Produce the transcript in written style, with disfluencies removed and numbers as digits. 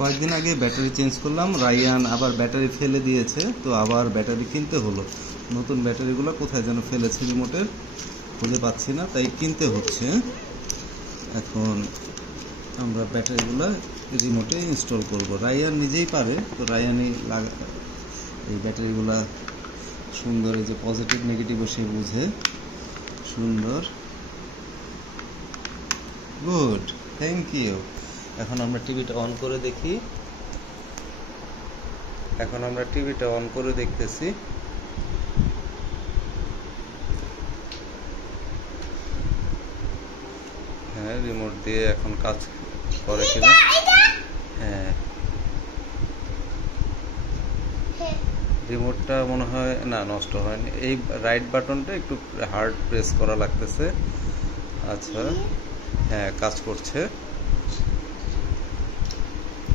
কয়েকদিন আগে battery change করলাম, রায়ান আবার ব্যাটারি ফেলে দিয়েছে, তো আবার ব্যাটারি কিনতে হলো। নতুন ব্যাটারিগুলো কোথায় যেন ফেলেছে রিমোটের, খুঁজে পাচ্ছি না, তাই কিনতে হচ্ছে। এখন আমরা ব্যাটারিগুলো রিমোটে ইনস্টল করব। রায়ান নিজেই পারে, তো রায়ানই এই ব্যাটারিগুলা সুন্দর, এই যে পজিটিভ নেগেটিভও সে বুঝে সুন্দর। Good, thank you. এখন আমরা টিভিটা অন করে দেখি। এখন আমরা টিভিটা অন করে দেখতেছি। হ্যাঁ, রিমোট দিয়ে এখন কাজ করে কিনা। হ্যাঁ, রিমোটটা মনে হয় না, নষ্ট হয়নি। এই রাইট বাটনটা একটু হার্ড প্রেস করা লাগতেছে। আচ্ছা, হ্যাঁ কাজ করছে।